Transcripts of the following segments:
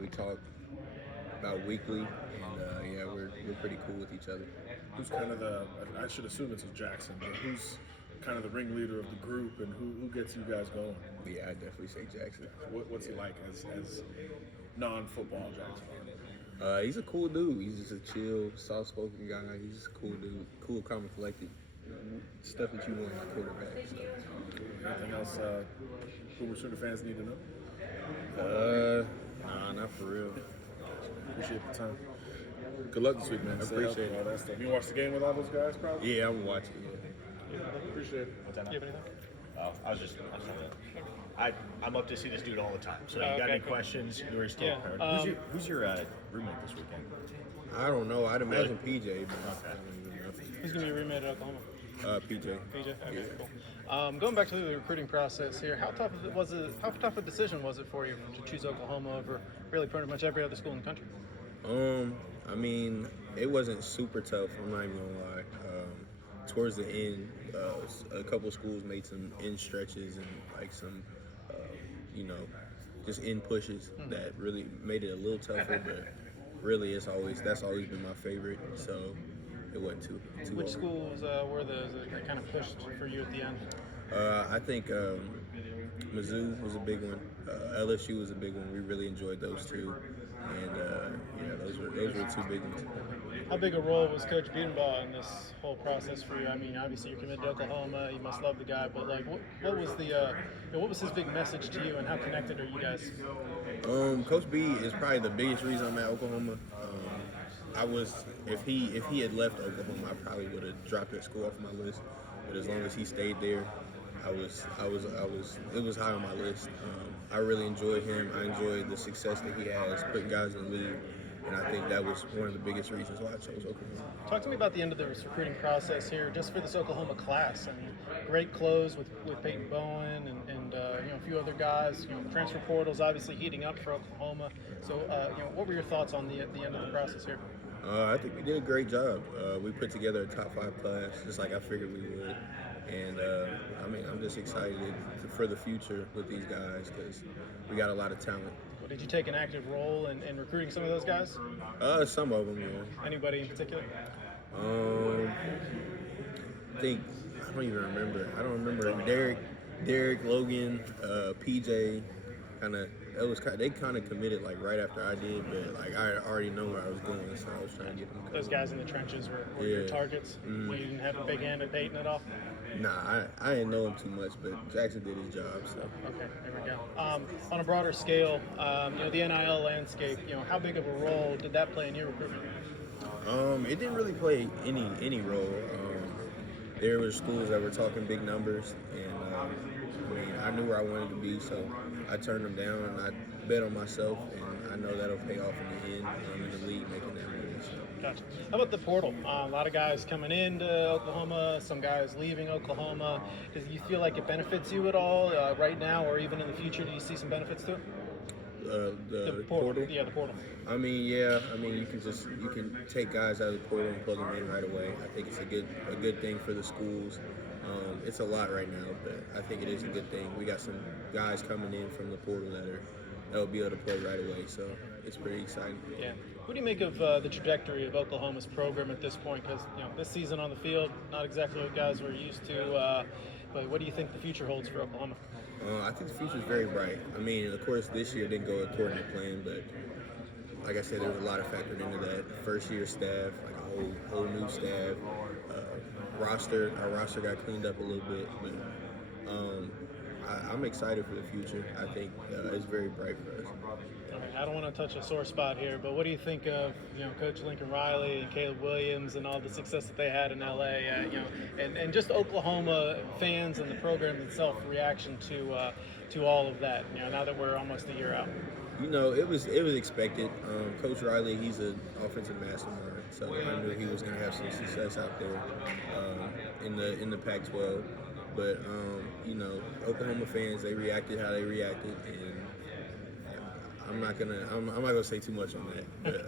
we talk about weekly, and yeah, we're pretty cool with each other. Who's kind of I should assume it's Jackson, but who's kind of the ringleader of the group, and who gets you guys going? Yeah, I definitely say Jackson. What's he like as non-football Jackson? He's a cool dude. He's just a chill, soft-spoken guy. He's just a cool dude, cool, calm, and collected. Stuff that you want in a quarterback. So. Anything else Boomer Sooner fans need to know? Nah, not for real. Appreciate the time. Good luck this week, man. I appreciate all that stuff. You watched the game with all those guys, probably? Yeah, I'm watching. Yeah. Appreciate it. What's that? Do you have anything? I'm up to see this dude all the time. So you got okay, any cool. questions? You're still Yeah, prepared. Who's your roommate this weekend? I don't know. I'd imagine PJ, but I don't even know. Who's going to be your roommate at Oklahoma? PJ. PJ? Okay, cool. Going back to the recruiting process here, how tough a decision was it for you to choose Oklahoma over really pretty much every other school in the country? I mean, it wasn't super tough. I'm not even gonna lie. Towards the end, a couple schools made some end stretches and like some, just end pushes that really made it a little tougher. But really, that's always been my favorite. So it wasn't too. Which schools were those that kind of pushed for you at the end? I think Mizzou was a big one. LSU was a big one. We really enjoyed those two, and yeah, those were the two big ones. How big a role was Coach Budenbaugh in this whole process for you? I mean, obviously you're committed to Oklahoma. You must love the guy, but like, what was his big message to you, and how connected are you guys? Coach B is probably the biggest reason I'm at Oklahoma. If he had left Oklahoma, I probably would have dropped that school off my list. But as long as he stayed there, it was high on my list. I really enjoyed him. I enjoyed the success that he has putting guys in the league, and I think that was one of the biggest reasons why I chose Oklahoma. Talk to me about the end of the recruiting process here, just for this Oklahoma class. I mean, great close with Peyton Bowen and a few other guys. Transfer portals obviously heating up for Oklahoma. So, what were your thoughts on the end of the process here? I think we did a great job. We put together a top 5 class, just like I figured we would. And I'm just excited for the future with these guys because we got a lot of talent. Well, did you take an active role in recruiting some of those guys? Some of them, yeah. Anybody in particular? I don't even remember. I don't remember. Derek, Logan, PJ, they kind of committed like right after I did, but like I already know where I was going, so I was trying to get them. Those guys in the trenches were your targets. Mm-hmm. You didn't have a big hand at Peyton at all. Nah, I didn't know him too much, but Jackson did his job. So okay, there we go. On a broader scale, the NIL landscape. How big of a role did that play in your recruitment? It didn't really play any role. There were schools that were talking big numbers, and I knew where I wanted to be, so I turned them down, and I bet on myself, and I know that'll pay off in the end in the league making that move. So. Gotcha. How about the portal? A lot of guys coming into Oklahoma, some guys leaving Oklahoma. Do you feel like it benefits you at all right now, or even in the future? Do you see some benefits to it? The portal? Yeah, the portal. You can take guys out of the portal and plug them in right away. I think it's a good thing for the schools. It's a lot right now, but I think it is a good thing. We got some guys coming in from the portal that'll be able to play right away, so it's pretty exciting. Yeah. What do you make of the trajectory of Oklahoma's program at this point? Because this season on the field, not exactly what guys were used to. But what do you think the future holds for Oklahoma? I think the future is very bright. Of course, this year didn't go according to plan, but like I said, there was a lot of factored into that. First year staff, like a whole new staff. Our roster got cleaned up a little bit, but I'm excited for the future. I think it's very bright for us. Okay, I don't want to touch a sore spot here, but what do you think of Coach Lincoln Riley and Caleb Williams and all the success that they had in LA? And just Oklahoma fans and the program itself reaction to all of that. Now that we're almost a year out. It was expected. Coach Riley, he's an offensive mastermind, so I knew he was going to have some success out there in the Pac-12. But Oklahoma fans, they reacted how they reacted, and I'm not gonna say too much on that. But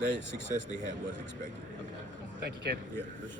that success they had was expected. Thank you, Cayden. Yeah, for sure.